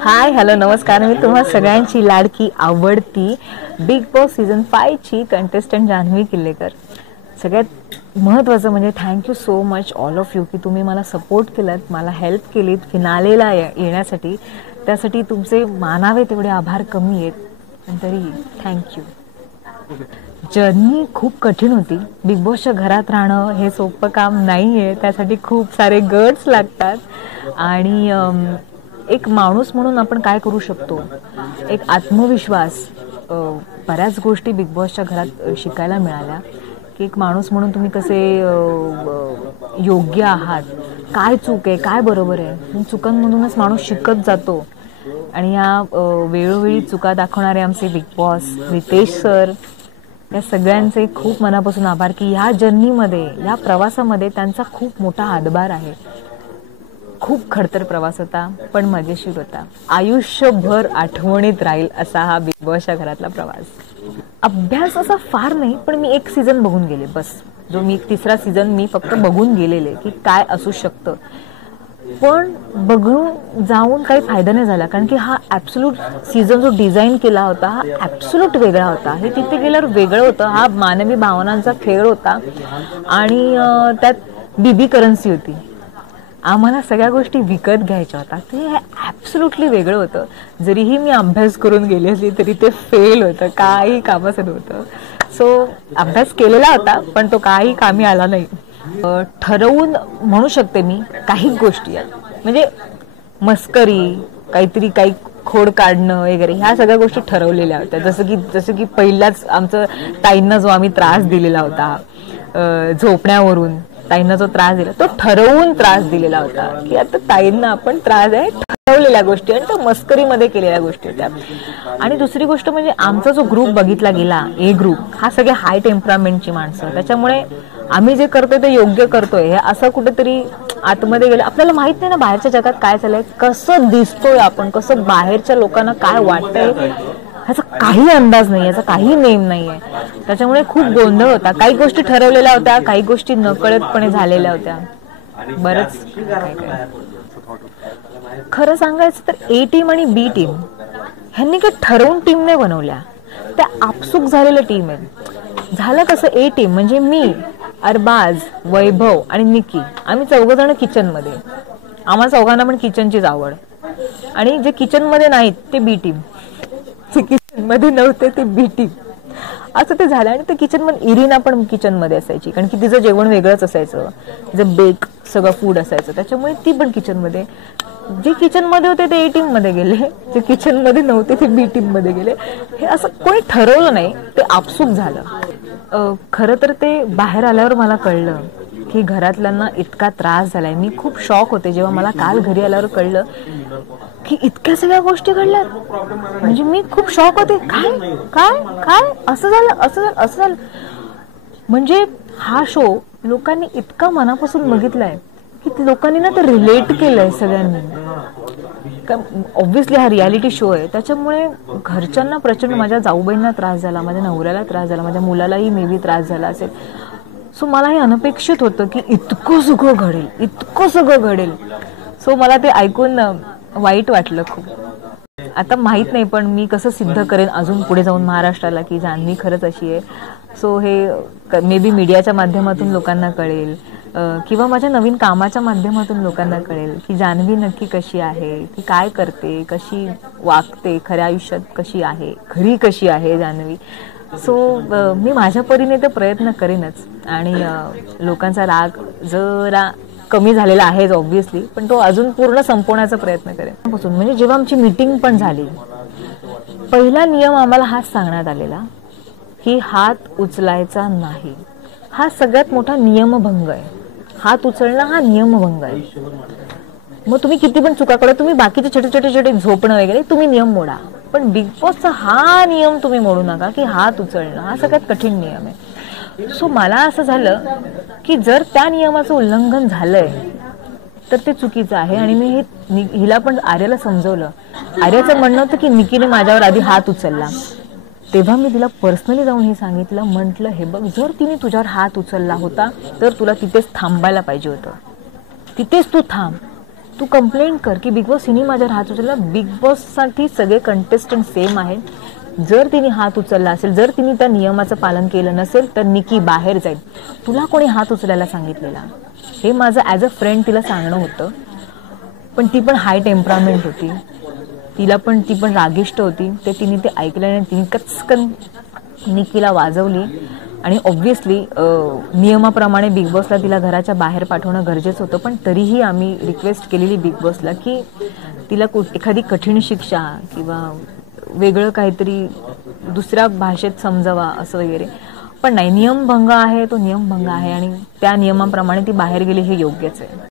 Hi hello नमस्कार. मी तुम्हा सगळ्यांची लाडकी आवडती बिग बॉस सीझन 5 ची कंटेस्टंट जान्हवी किल्लेकर. सगळ्यात महत्त्वाचं म्हणजे thank you so much all of you की तुम्ही मला सपोर्ट केलात, मला हेल्प केलीत फिनालेला येण्यासाठी. त्यासाठी तुमचे मानावे तेवढे आभार कमी आहेत, पण तरी थँक्यू. जर्नी खूप कठीण होती. बिग बॉसच्या घरात राहणं हे सोपं काम नाही आहे. त्यासाठी खूप सारे गट्स लागतात आणि एक माणूस म्हणून आपण काय करू शकतो, एक आत्मविश्वास. बऱ्याच गोष्टी बिग बॉसच्या घरात शिकायला मिळाल्या की एक माणूस म्हणून तुम्ही कसे योग्य आहात, काय चूक आहे काय बरोबर आहे. चुकांमधूनच माणूस शिकत जातो आणि या वेळोवेळी चुका दाखवणारे आमचे बिग बॉस रितेश सर, या सगळ्यांचे खूप मनापासून आभार की ह्या जर्नीमध्ये, या प्रवासामध्ये त्यांचा खूप मोठा हातभार आहे. खूप खडतर प्रवास होता पण मजेशीर होता. आयुष्यभर आठवणीत राहील असा हा बिग बॉसच्या घरातला प्रवास. अभ्यास असा फार नाही, पण मी एक सीझन बघून गेले बस. जो मी तिसरा सीझन मी फक्त बघून गेलेले की काय असू शकतं. पण बघून जाऊन काही फायदा नाही झाला, कारण की हा ॲब्सोल्यूट सीझन जो डिझाईन केला होता हा ॲब्सोल्यूट वेगळा होता. हे तिथे गेल्यावर वेगळं होतं. हा मानवी भावनांचा खेळ होता आणि त्यात बीबी करन्सी होती. आम्हाला सगळ्या गोष्टी विकत घ्यायच्या होत्या. ते ॲब्सोल्युटली वेगळं होतं. जरीही मी अभ्यास करून गेले असली तरी ते फेल होतं, काही कामाचं नव्हतं. सो अभ्यास केलेला होता पण तो काही कामी आला नाही. ठरवून म्हणू शकते मी काही गोष्टी आहेत, म्हणजे मस्करी, काहीतरी काही खोड काढणं वगैरे, ह्या सगळ्या गोष्टी ठरवलेल्या होत्या. जसं की पहिलाच आमचं ताईंना जो आम्ही त्रास दिलेला होता झोपण्यावरून, ताईंना जो त्रास दिला तो ठरवून त्रास दिलेला होता की आता ताईंना आपण त्रास आहे, ठरवलेल्या गोष्टी आणि तो मस्करीमध्ये केलेल्या गोष्टी होत्या. आणि दुसरी गोष्ट म्हणजे आमचा जो ग्रुप बघितला गेला, ए ग्रुप, हा सगळे हाय टेम्परामेंटची माणसं. त्याच्यामुळे आम्ही जे करतोय ते योग्य करतोय हे असं कुठेतरी आतमध्ये गेलं. आपल्याला माहित नाही ना बाहेरच्या जगात काय चाललंय, कसं दिसतोय आपण, कसं बाहेरच्या लोकांना काय वाटतंय, ह्याचा काही अंदाज नाही, याचा काही नेम नाहीये. त्याच्यामुळे खूप गोंधळ होता. काही गोष्टी ठरवलेल्या होत्या, काही गोष्टी नकळतपणे झालेल्या होत्या. बरंच काय. खरं सांगायचं तर ए टीम आणि बी टीम ह्यांनी काही ठरवून टीम नाही बनवल्या, त्या आपसुक झालेल्या टीम आहेत. झालं कसं, ए टीम म्हणजे मी, अरबाज, वैभव आणि निकी, आम्ही चौघजण किचनमध्ये. आम्हाला चौघांना पण किचनचीच आवड. आणि जे किचनमध्ये नाहीत ते बी टीम, जे किचनमध्ये नव्हते ते बी टीम, असं ते झालं. आणि ते किचनमध्ये इरिना पण किचनमध्ये असायची, कारण की तिचं जेवण वेगळंच असायचं, तिचं बेक सगळं फूड असायचं. त्याच्यामुळे ती पण किचनमध्ये. जे किचनमध्ये होते ते ए टीम मध्ये गेले, जे किचनमध्ये नव्हते ते बी टीम मध्ये गेले. हे असं कोणी ठरवलं नाही, ते आपसूक झालं. खरं तर ते बाहेर आल्यावर मला कळलं की घरातल्यांना इतका त्रास झालाय. मी खूप शॉक होते जेव्हा मला काल घरी आल्यावर कळलं की इतक्या सगळ्या गोष्टी घडल्यात. म्हणजे मी खूप शॉक होते. काय काय काय असं झालं, असं झालं, असं झालं. म्हणजे हा शो लोकांनी इतका मनापासून बघितलाय की लोकांनी ना ते रिलेट केलंय सगळ्यांनी. ऑब्व्हियसली हा रियालिटी शो आहे, त्याच्यामुळे घरच्यांना प्रचंड, माझ्या जाऊबाईंना त्रास झाला, माझ्या नवऱ्याला त्रास झाला, माझ्या मुलालाही मे बी त्रास झाला असेल. सो मला हे अनपेक्षित होतं की इतकं सगळं घडेल, इतकं सगळं घडेल. सो मला ते ऐकून वाईट वाटलं खूप. आता माहीत नाही पण मी कसं सिद्ध करेन अजून पुढे जाऊन महाराष्ट्राला की जान्हवी खरंच अशी आहे. सो हे मे बी मीडियाच्या माध्यमातून लोकांना कळेल किंवा माझ्या नवीन कामाच्या माध्यमातून लोकांना कळेल की जान्हवी नक्की कशी आहे, ती काय करते, कशी वागते, खऱ्या आयुष्यात कशी आहे, खरी कशी आहे जान्हवी. सो मी माझ्या परीने तर प्रयत्न करेनच. आणि लोकांचा राग जरा कमी झालेला आहेच ऑब्व्हियसली, पण तो अजून पूर्ण संपवण्याचा प्रयत्न करेन. म्हणजे जेव्हा आमची मीटिंग पण झाली, पहिला नियम आम्हाला हाच सांगण्यात आलेला की हात उचलायचा नाही. हा सगळ्यात मोठा नियमभंग आहे. हात उचलणं हा नियमभंग आहे. मग तुम्ही किती पण चुका करा, तुम्ही बाकीचे छोटे छोटे छोटे झोपणं वगैरे तुम्ही नियम मोडा, पण बिग बॉसचा हा नियम तुम्ही मोडू नका की हात उचलणं हा सगळ्यात कठीण नियम आहे. सो मला असं झालं की जर त्या नियमाचं उल्लंघन झालंय तर ते चुकीचं आहे. आणि मी हे हिला पण, आर्याला समजवलं. आर्याचं म्हणणं होतं की निकीने माझ्यावर आधी हात उचलला. तेव्हा मी तिला पर्सनली जाऊन हे सांगितलं, म्हटलं हे बघ, जर तिने तुझ्यावर हात उचलला होता तर तुला तिथेच थांबायला पाहिजे होतं, तिथेच तू थांब. तू कंप्लेंट कर की बिग बॉस हिने माझ्यावर हात उचलला. बिग बॉससाठी सगळे कंटेस्टंट सेम आहेत. जर तिने हात उचलला असेल, जर तिने त्या नियमाचं पालन केलं नसेल तर निकी बाहेर जाईल. तुला कोणी हात उचलायला सांगितलेला? हे माझं ॲज अ फ्रेंड तिला सांगणं होतं. पण ती पण हाय टेम्परामेंट होती, ती पण रागिष्ट होती. ते तिने ते ऐकलं आणि तिने कचकन निकीला वाजवली. आणि ऑब्व्हियसली नियमाप्रमाणे बिग बॉसला तिला घराच्या बाहेर पाठवणं गरजेचं होतं. पण तरीही आम्ही रिक्वेस्ट केलेली बिग बॉसला की तिला एखादी कठीण शिक्षा किंवा वेगळं काहीतरी दुसऱ्या भाषेत समजावा असं वगैरे. पण नाही, नियमभंग आहे तो नियमभंग आहे आणि त्या नियमाप्रमाणे ती बाहेर गेली हे योग्यच आहे.